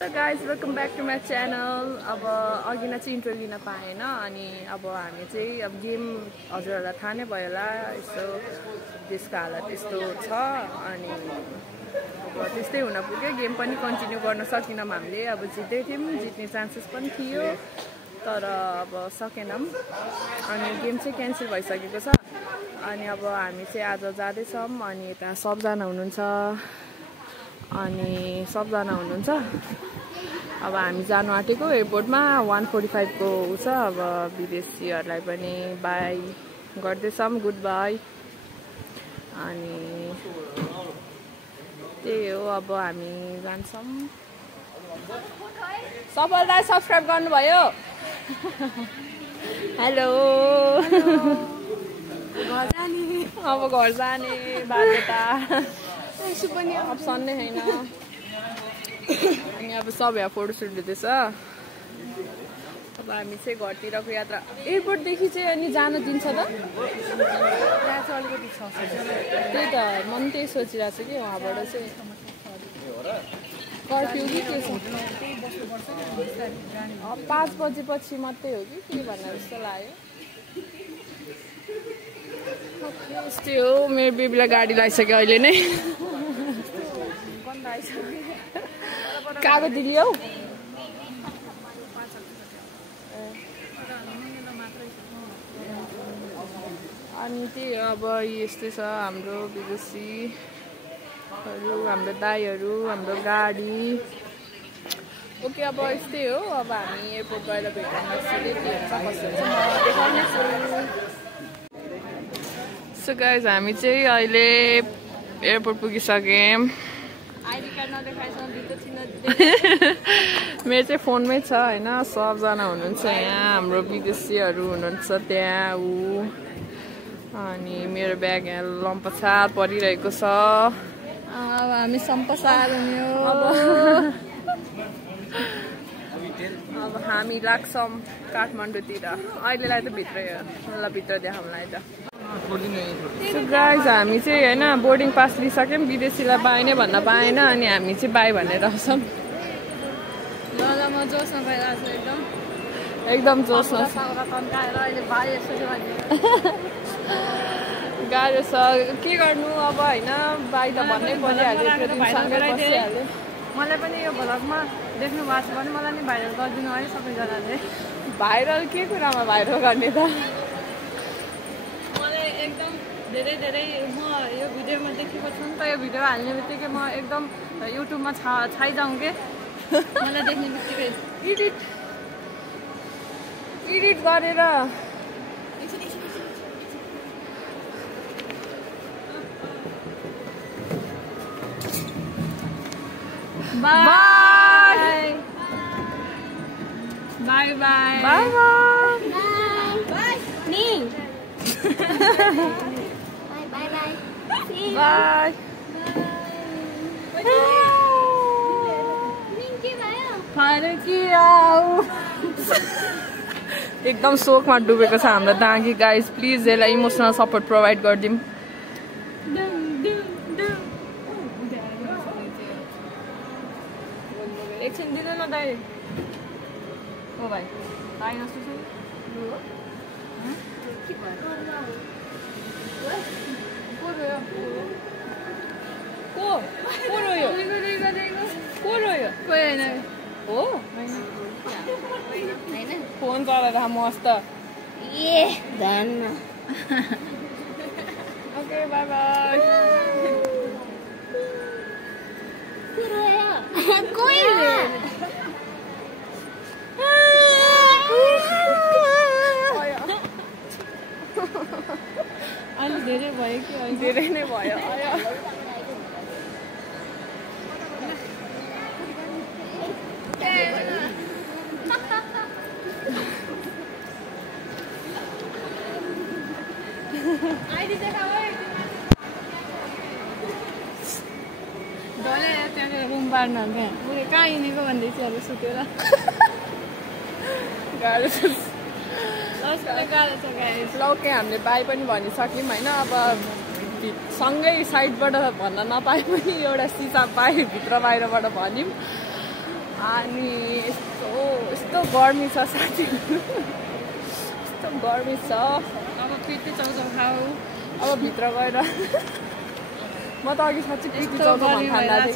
So guys, welcome back to my channel. अब अघि नै चाहिँ इन्ट्रो लिन पाएन अनि अब हामी चाहिँ अब गेम हजुरहरुलाई थाहा नै भयो होला यस्तो देशको हालत यस्तो छ अनि अब त्यस्तै हुन पुग्यो गेम पनि कन्टिन्यू गर्न सकिनौं हामीले अब जित्दै थियौं जित्ने चान्सेस पनि थियो तर अब सकेनौं अनि गेम चाहिँ क्यान्सल भइसकेको छ अनि अब हामी चाहिँ आज जाँदै छौं अनि यता सबजना हुनुहुन्छ अनि सबजना हुनुहुन्छ अब हामी जानु आँटेको एयरपोर्टमा 1:45 को छ अब विदेशीहरुलाई पनि बाइ गर्दै छौं गुड बाइ अनि त्यही हो अब हामी जान्छौं सबैलाई सब्स्क्राइब गर्नुभयो हेलो घर जाने अब घर जाने बाध्यता यसो पनि अप्सन नै हैन अनि अब सब यहाँ फोटोसुट हुँदैछ अब हामी चाहिँ घरतिरको यात्रा एयरपोर्टदेखि चाहिँ अनि जान दिन्छ त त्यहाँ चाहिँ अलिकति छ त्यही त म पनि त्यही सोचिरहेको छु कि उहाँबाट चाहिँ कर्फ्यू कि के छ 5 बजेपछि मात्रै हो कि के भन्ने जस्तो लाग्यो यस्तै हो मेरो बेबीलाई गाडी लगाइसक्यो अहिले नै कागो दिदी हौ अनि त्यही हो अब यस्तै छ हाम्रो विदेशीहरू हाम्रो दाइहरू हाम्रो गाडी ओके अब यस्तै हो अब हामी एयरपोर्ट गएर भेट्न सिधै के हुन्छ कसो हुन्छ म देखाउनेछु सो गाइज हामी चाहिँ अहिले एयरपोर्ट पुगिसक्यौं आइडी कार्ड नदेखाइसम्म भित्र छिन मेरो चाहिँ फोनमै छ हैन सबजना हुनुहुन्छ यहाँ हाम्रो विदेशीहरू हुनुहुन्छ त्यहाँ उ अनि मेरो ब्याग यहाँ लम्पसार परिरहेको छ अब हामी सम्पसार हुने हो अब हामी लाग्छौं काठमाडौँतिर अहिलेलाई त भित्रै हो ल भित्र देखाउँलाई त सो गाइज हामी चाहिँ हैन बोर्डिङ पास लिइसक्यौं विदेशीलाई बाइ नै भन्न पाएन अनि हामी चाहिँ बाइ भनेर आउँछौं ल ल म जोसमा गइरहेको छु एकदम जोसमा गाह्रो छ के गर्नु अब हैन बाइ त भन्नै परिहाल्यो मलाई पनि यो भ्लगमा देख्नु भएको छ भने मलाई नि भाइरल गरिदिनु है सबैजनाले भाइरल के कुरामा भाइरल गर्ने त एकदम धेरै म यो भिडियोमा देखेको छु नि त यो भिडियो हाल्ने बित्तिकै म एकदम युट्युबमा छाइजाउँ के मलाई देख्ने बित्तिकै एडिट गरेर bye bye bye bye bye नी बाय बाय एकदम शोकमा डुबेको छ हाम्रो दागी गाइज प्लिज यसलाई इमोसनल सपोर्ट प्रोभाइड गरिदिउँ एकछिन दिनु न दाइ ओ भाइ दाइ नसु फोन चलाएर मस्त ओके बाय बाय अलि धेरै भयो कि धेरै नै भयो डले त्यहाँनिर रुम बार्न क्या उसले कहाँ हिँडेको भन्दै चाहिँ अब सुतेर गाह्रो छ गाह्रो छ गाइस लौके हामीले बाई पनि भनिसक्यौँ हैन अब सँगै साइडबाट भन्न नपाए पनि एउटा सिसा पाए भित्र बाहिरबाट भन्यौँ अनि यस्तो गर्मी छ साथीहरू, यस्तो गर्मी छ। अब पिटी चाउचाउ खाऊ। अब भित्र गएर म त अघि साँच्चै पिटी चाउचाउ भन्न थाल्दा थिएँ।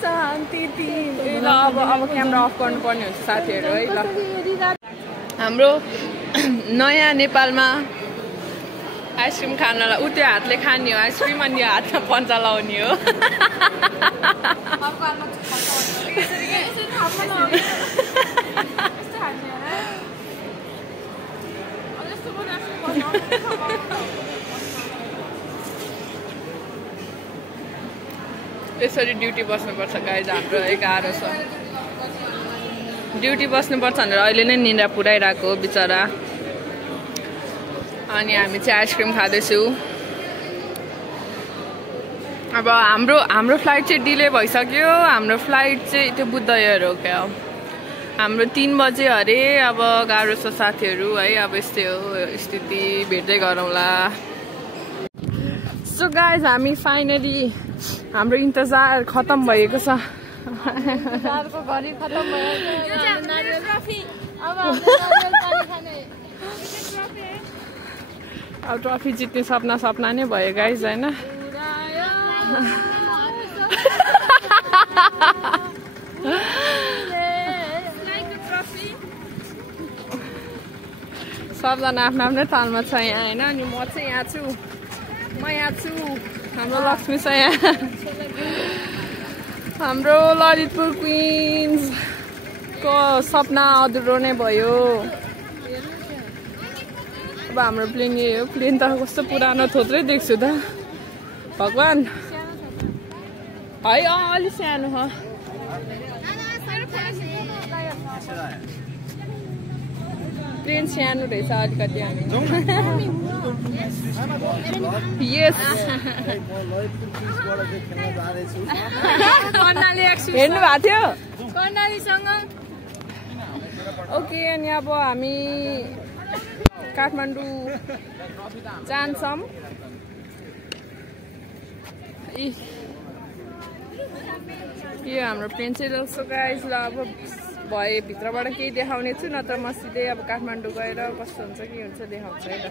शान्ति तिमी। ल अब क्यामेरा अफ गर्नुपर्ने हुन्छ साथीहरू है। ल हाम्रो नयाँ नेपालमा आइसक्रिम खानलाई उ त्यो हातले खाने हो आइसक्रिम, अनि यो हातमा पन्चा लाउने हो। यसरी ड्युटी बस्नुपर्छ गाइज, हाम्रो 11 छ। ड्युटी बस्नुपर्छ भनेर अहिले नै निन्द्रा पुऱ्याइरहेको बिचरा। अनि हामी चाहिँ आइसक्रिम खाँदैछौँ। अब हाम्रो फ्लाइट चाहिँ डिले भइसक्यो। हाम्रो फ्लाइट चाहिँ त्यो बुद्ध एयर हो क्या, हाम्रो 3 बजे अरे। अब गाह्रो छ साथीहरू है, अब यस्तै हो स्थिति, भेट्दै गरौँला। सो गाइज हामी फाइनली हाम्रो इन्तजार खत्तम भएको छ। इन्तजारको घडी खत्तम भयो। अब ट्रफी जित्ने सपना नै भयो गाइज होइन। सबजना आफ्नो आफ्नै तालमा छ यहाँ होइन। अनि म चाहिँ यहाँ छु, हाम्रो लक्ष्मी छ यहाँ। हाम्रो ललितपुर क्विन्सको सपना अधुरो नै भयो। अब हाम्रो प्लेन यही हो। प्लेन त कस्तो पुरानो थोत्रै देख्छु त भगवान् है। अलि सानो हो। प्लेन सानो रहेछ अलिकति। हामी यस हेर्नु भएको थियो कर्णालीसँग। ओके अनि अब हामी काठमाडौँ जान्छौँ। यो हाम्रो प्लेन चाहिँ जस्तो गाइज। ल अब भए भित्रबाट केही देखाउने छु, नत्र म सिधै अब काठमाडौँ गएर कस्तो हुन्छ के हुन्छ देखाउँछ है त।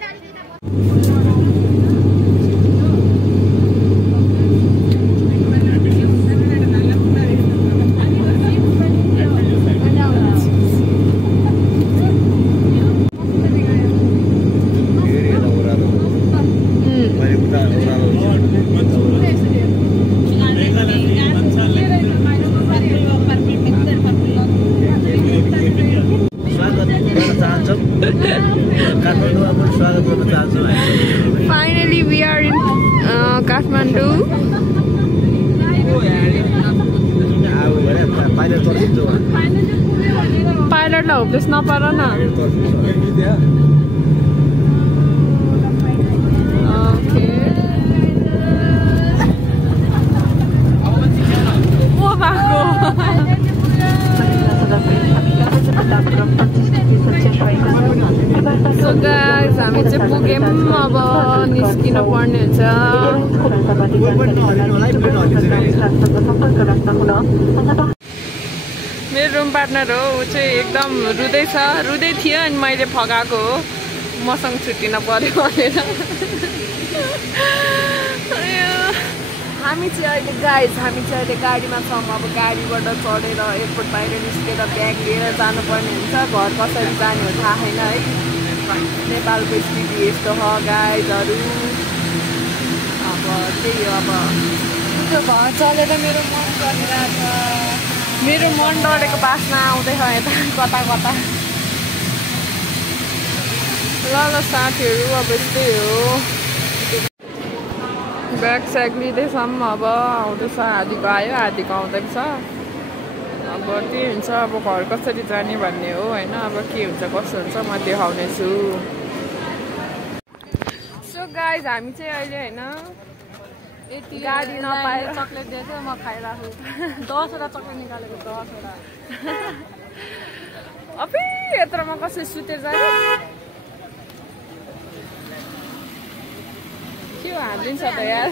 Finally, we are in Kathmandu. Pilot ला होप्लेस नपार न। So guys, हामी चाहिँ पुग्यौँ। अब निस्किनु पर्ने हुन्छ। मेरो रुम पार्टनर हो, ऊ चाहिँ एकदम रुँदै थियो अनि मैले फगाएको हो मसँग छुट्टिन पर्यो भनेर। हामी चाहिँ अहिले गाडीमा छौँ। अब गाडीबाट चढेर एयरपोर्ट बाहिर निस्केर ब्याग लिएर जानुपर्ने हुन्छ। घर कसरी जाने हो थाहा छैन है। नेपालको स्थिति यस्तो हो गाइजहरू। अब त्यही हो। अब त्यो घर चलेर मेरो मन गरिरहेछ। मेरो मन डढेको बासना आउँदैछ यता कता कता। ल साथीहरू अब यस्तै हो। ब्याग स्याग लिँदैछौँ। अब आउँदैछ, आधीको आयो आधीको आउँदैछ। अब त्यही हुन्छ। अब घर कसरी जाने भन्ने हो होइन। अब के हुन्छ कस्तो हुन्छ म देखाउने छु। सो गाइज हामी चाहिँ अहिले होइन गाडी नपाएर चक्लेट दिएछ म खाइरहेको। 10 वटा चक्लेट निकालेको। 10 वटा। अबे यत्रोमा कसरी सुतेर जाने। के हालिदिन्छ त यार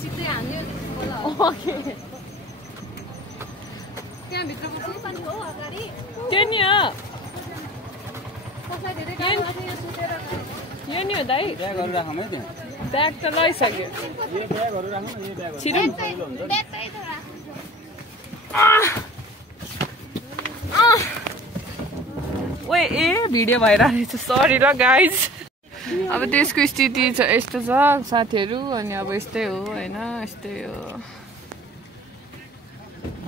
सिधै हान्यो ओके त्यहाँभित्र बस्नै पर्ने हो अगाडि त्यो नि हो कसलाई धेरै गाह्रो लाग्छ यहाँ सुतेर यो नि हो दाइ ब्यागहरु राखौँ है त्यहाँ ब्याग त लैसक्यो यो ब्यागहरु राखौँ न यो ब्यागहरु छिटो ओए ए भिडियो भइरहेको छ सरी ल गाइज अब त्यसको स्थिति छ यस्तो छ साथीहरू अनि अब यस्तै हो होइन यस्तै हो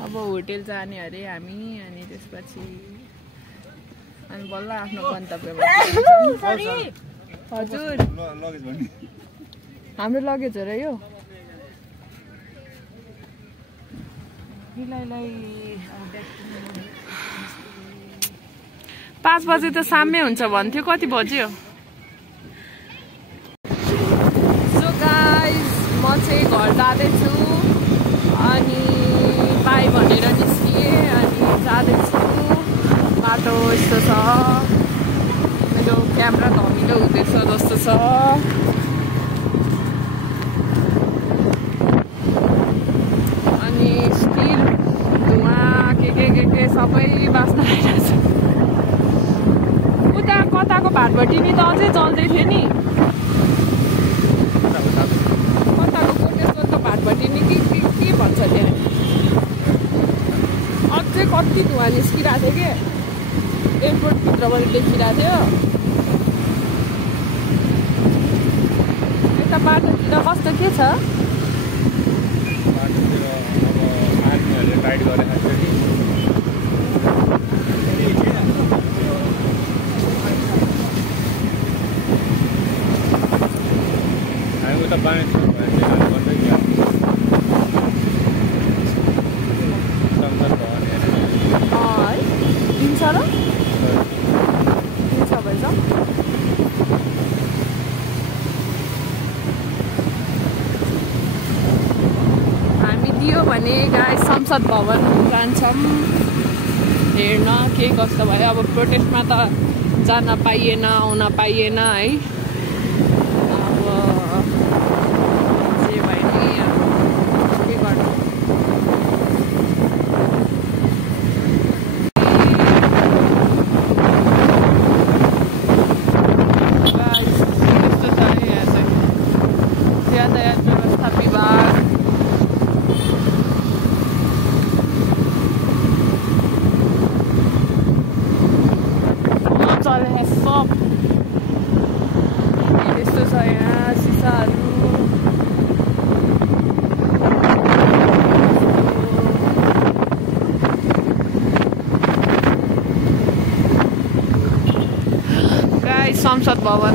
अब होटेल जाने अरे हामी अनि त्यसपछि अनि बल्ल आफ्नो गन्तव्यमा हजुर लगेज भन्ने हाम्रो लगेज हो र यो 5 बजे त साम्य हुन्छ भन्थ्यो कति बज्यो सो गाइस म चाहिँ घर जाँदैछु अनि बाई भनेर निस्किएँ अनि जाँदैछु बाटो यस्तो छ मेरो क्यामेरा धमिलो हुँदैछ जस्तो छ अनि स्टिल धुवा के सबै बाँच्न आइरहेछ उता कताको भाटभटी नि त अझै चल्दै थियो नि कताको कोटेश्वरको भाटभटी नि के भन्छ त्यहाँ अझै कति धुवा निस्किरहेको थियो कि एयरपोर्टभित्रबाट लेखिरहेको थियो यता बाटोतिर कस्तो के छ बाटोतिर अब आर्मीहरूले गाइड गरेको छ कि हामी उता बाँड्छ भने चाहिँ हामी गर्दै क्या संसद भवन हेरेर है दिन्छ र दिन्छ भएछ हामी दियो भने गाई संसद भवन जान्छौँ हेर्न के कस्तो भयो अब प्रोटेस्टमा त जान पाइएन आउन पाइएन है अब जे भयो नि अब के गर्नु यातायात व्यवस्था विभाग चले सब यस्तो छ यहाँ सिसाहरू गाई संसद भवन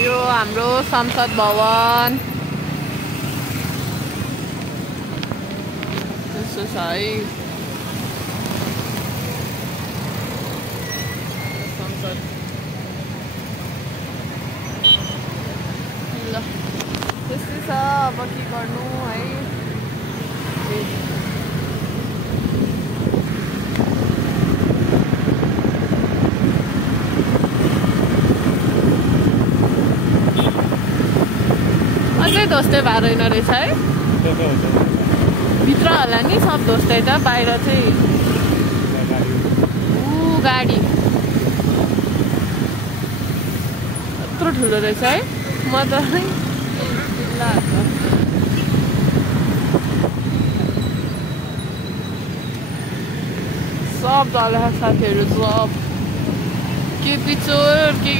यो हाम्रो संसद भवन त्यस्तो छ है संसद ल त्यस्तै छ अब के गर्नु है अझै ध्वस्तै भएर रहेन रहेछ है भित्र होला नि सब ध्वस्तै त बाहिर चाहिँ गाडी यत्रो ठुलो रहेछ है म त सब जग्गा साथीहरू सब के पिचोर के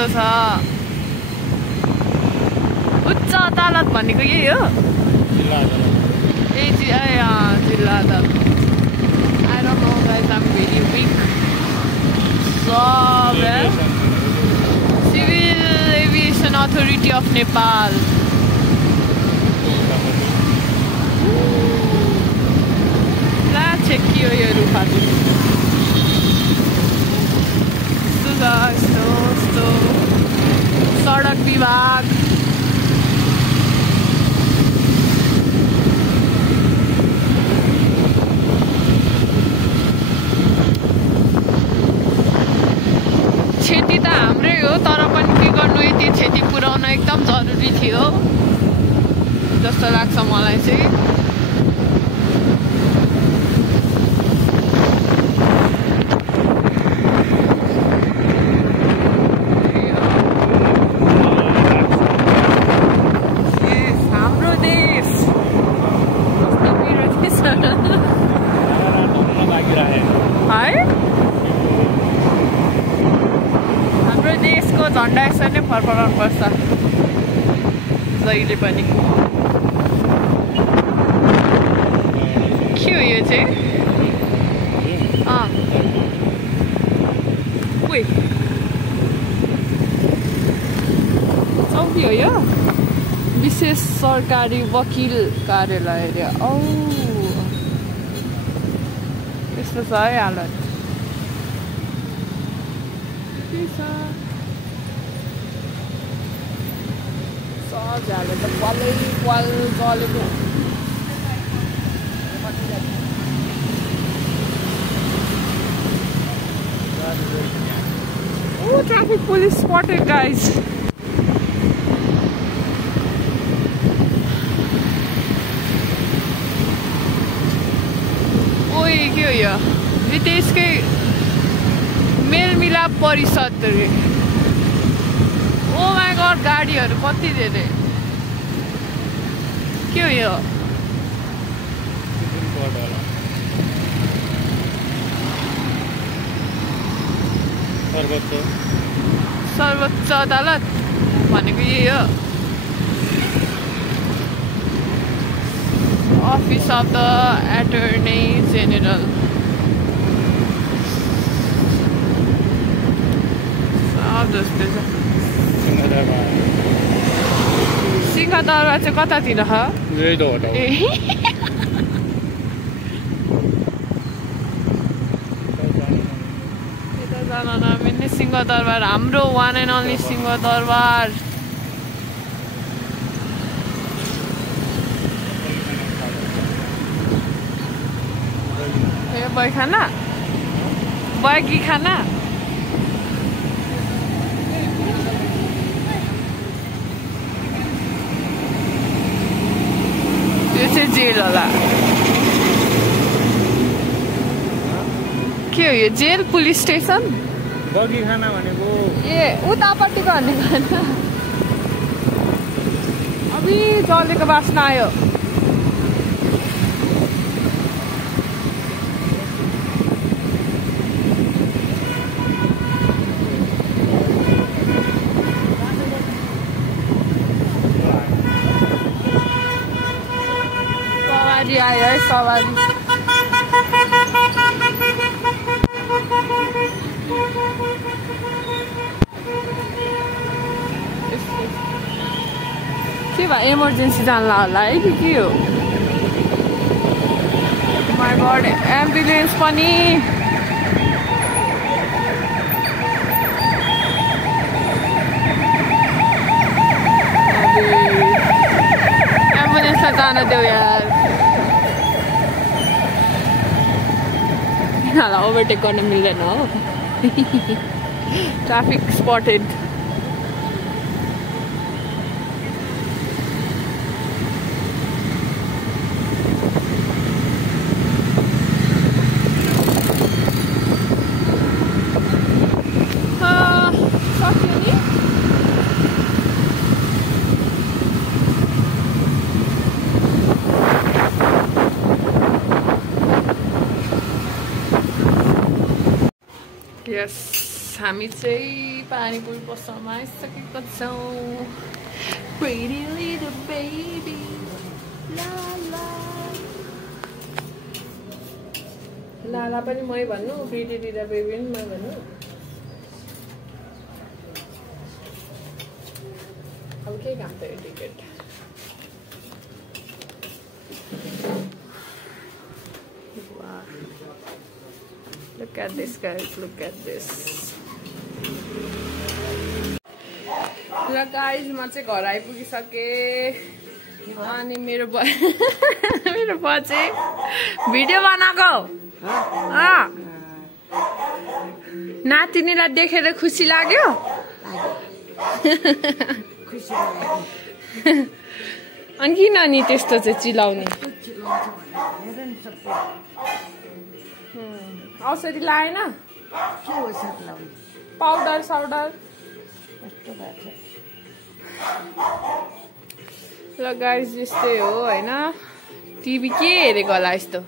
यस्तो छ उच्च अदालत भनेको यही हो जिल्ला अदालत I don't know guys, I'm very weak. Civil Aviation Authority of Nepal. ला छेकियो यो रुखहरू यस्तो सडक विभाग क्षति त हाम्रै हो तर पनि के गर्नु यति क्षति पुर्याउन एकदम जरुरी थियो जस्तो लाग्छ मलाई चाहिँ हाम्रो देश है हाम्रो देशको झन्डा यसरी नै फरफराउनु पर्छ जहिले पनि के हो यो चाहिँ उही चौकी हो यो विशेष सरकारी वकिल कार्यालय अरे औ यस्तो छ है हालत सहजले त पलै पल चलेको Oh, traffic police spotted, guys. ओए के हो यो त्यसकै मेलमिलाप परिषद रे ओ माई गॉड गाडीहरू कति धेरै के हो यो सर्वोच्च अदालत भनेको यही हो Office of the Attorney General. Singha Durbar चाहिँ कतातिर हो जान नमिल्ने सिंहदरबार हाम्रो वान एन्ड ओन्ली सिंहदरबार बय खाना बयकी खाना यो चाहिँ जेल होला के हो यो जेल पुलिस स्टेसन बगी खाना भनेको ए उतापट्टिको भनेको हैन अबि जलेको बास्ना आयो आयो है सवारी के भयो इमर्जेन्सी जानला होला है कि के हो माय गॉड एम्बुलेन्स पनि एम्बुलेन्सलाई जान देऊ यार यिनीहरूलाई ओभरटेक गर्न मिल्दैन हो ट्राफिक स्पटेड यस हामी चाहिँ पानीपुरी पसलमा आइसकेको छौँ Pretty little baby La la लाला पनि मै भन्नु Pretty little baby पनि मै भन्नु अब के काम त ticket Look at this guys, look at this ल गाइज म चाहिँ घर आइपुगिसकेँ अनि मेरो मेरो बजे भिडियो बनाएको नातिनीलाई देखेर खुसी लाग्यो अनि किन नि त्यस्तो चाहिँ चिलाउने औषधि लाएन पाउडर साउडर ल गाइस यस्तै हो हैन टिभी के हेरेको होला यस्तो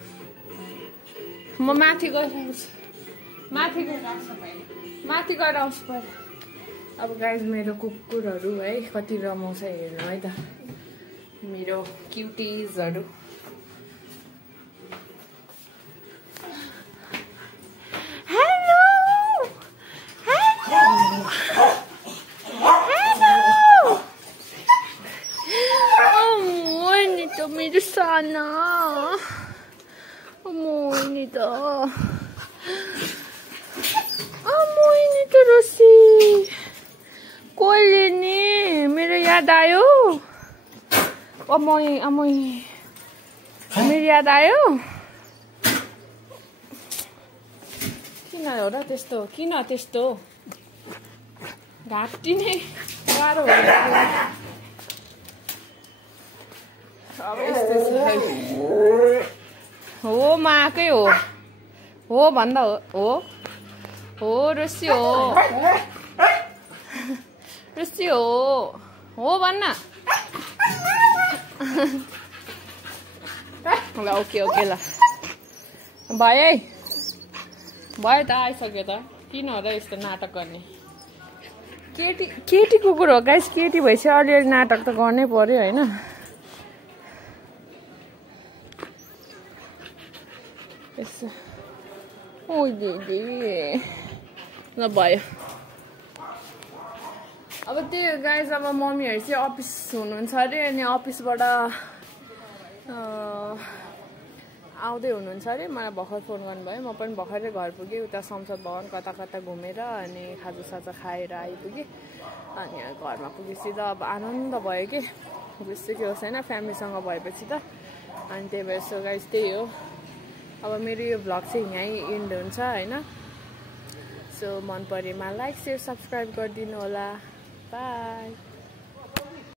म माथि गएर आउँछु माथि गएर आउँछु पहिला अब गाइस मेरो कुकुरहरू है कति रमाउँछ हेर्नु है त मेरो क्युटिजहरू मेरो साना मोइनी त रोसी कोहीले नि मेरो याद आयो मेरो याद आयो किन हो र त्यस्तो किन त्यस्तो घाँटी नै गाह्रो अब यस्तो हो माकै हो भन्दा हो रुसी हो भन्न ल ओके ल भयो है भयो त आइसक्यो त किन हो र यस्तो नाटक गर्ने केटी कुकुर हो गाइस केटी भएपछि अलिअलि नाटक त गर्नै पर्यो होइन यसो ओ दिदी ल भयो अब त्यो गाइस अब मम्मीहरू चाहिँ अफिस हुनुहुन्छ अरे अनि अफिसबाट आउँदै हुनुहुन्छ अरे मलाई भर्खर फोन गर्नुभयो म पनि भर्खरै घर पुगेँ उता संसद भवन कता कता घुमेर अनि खाजासाजा खाएर आइपुगेँ अनि घरमा पुगेपछि त अब आनन्द भयो कि जस्तो कि होस् होइन फ्यामिलीसँग भएपछि त अनि त्यही भएर सो गाइस त्यही हो अब मेरो यो भ्लग चाहिँ यहीँ इन्ड हुन्छ होइन सो मन परेमा लाइक सेयर सब्सक्राइब गरिदिनु होला बाई